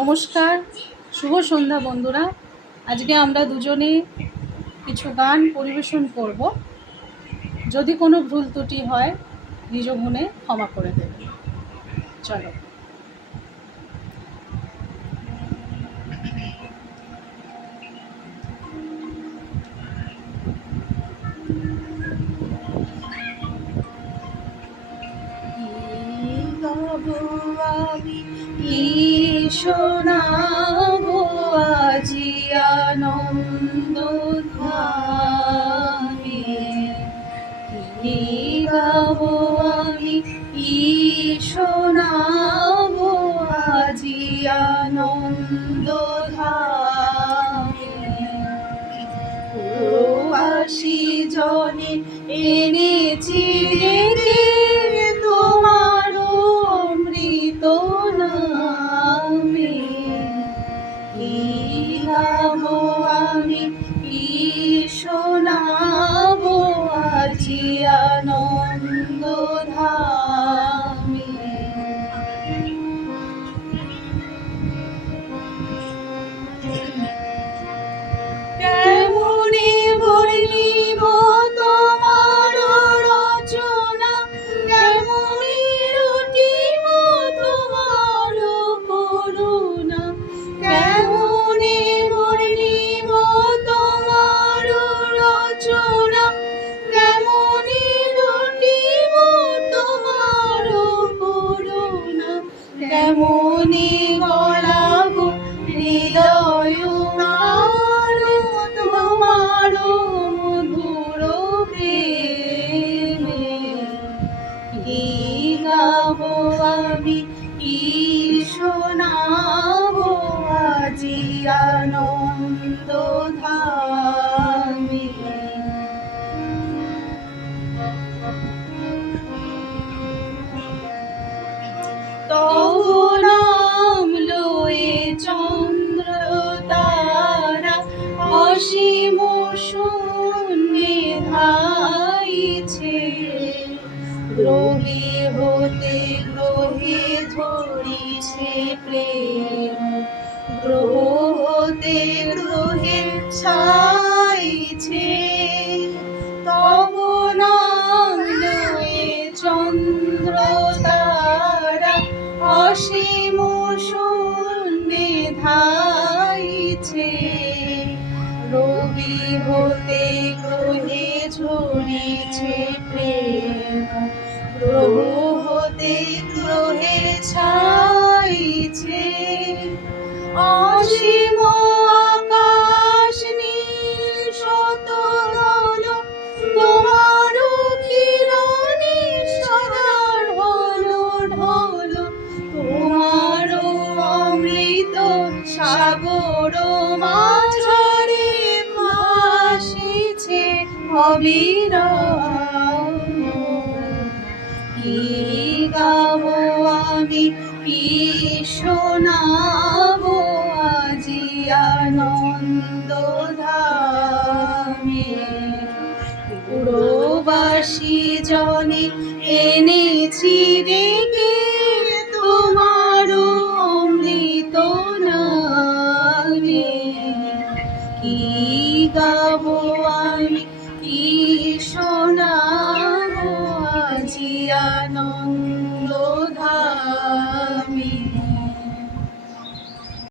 নমস্কার, শুভ সন্ধ্যা বন্ধুরা। আজকে আমরা দুজনে কিছু গান পরিবেশন করব। যদি কোনো ভুল ত্রুটি হয় নিজ গুণে ক্ষমা করে দেবেন। চলো। আমি কি শোনাবো আজি আনন্দ ধামে, কি গাবো আমি কি শোনাবো আজি আনন্দ ধামে। প্রবাসী জনে এনেছি ডেকে তোমার অমৃত নামে, কি গাবো আমি কি শোনাবো আজি আনন্দ ধামে। কেমনে বলিব তোমার রচনা, কেমনে রটিব তোমার করুণা, কেমনে বলিব তোমার রচনা, কেমনে রটিব তোমার করুণা, কেমনে গলাবো হৃদয় তোমার মধুর প্রেমে, কি গাবো আমি কি শোনাবো আজি আনন্দ ধামে। তব নাম লয়ে চন্দ্র তারা অসীম শূন্যে ধাইছে, গ্রহে হতে গ্রহে ধরিছে প্রেম, গ্রহ হতে গ্রহে ছাইছে। তব নাম লয়ে চন্দ্র তারা অসীম শূন্যে ধাইছে, রবি হতে গ্রহে ঝরিছে প্রেম, গ্রহ হতে গ্রহে ছাইছে। অসীম আকাশ নীল শত দল তোমার কিরণে সদার হলো ঢল, তোমার অমৃত সাগর মাঝারে ভাসিছে অবিরাম, কি গাবো আমি কি শোনাবো আজি আনন্দ ধামে। প্রবাসী জনে এনে